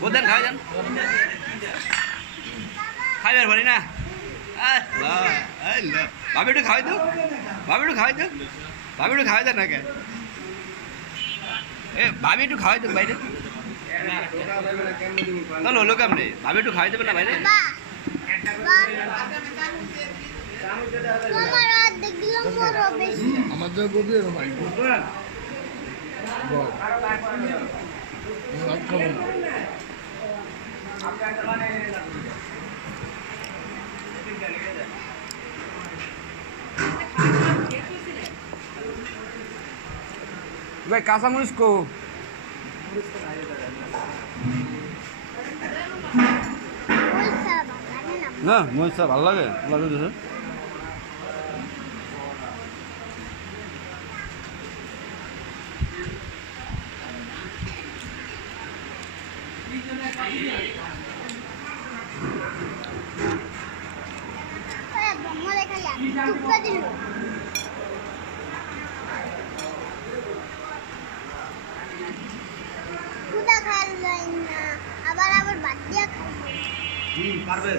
বোধেন খাওয়া যান খাইবার পারি না ভাবি একটু খাওয়াই তো ভাবি একটু খাওয়াই তো ভাবি একটু খাওয়াই দেন না কে এ ভাবি একটু খাওয়াই তো বাইরে তাহলে হলো কেমনি ভাবি একটু খাওয়াই দেবে না বাইরে আমাদের গভীর ভাই ভাই কাঁচামরিচ কো না মরিচটা ভালো লাগে লাগে দিছে আবার বাদ দিয়া খাই পারবে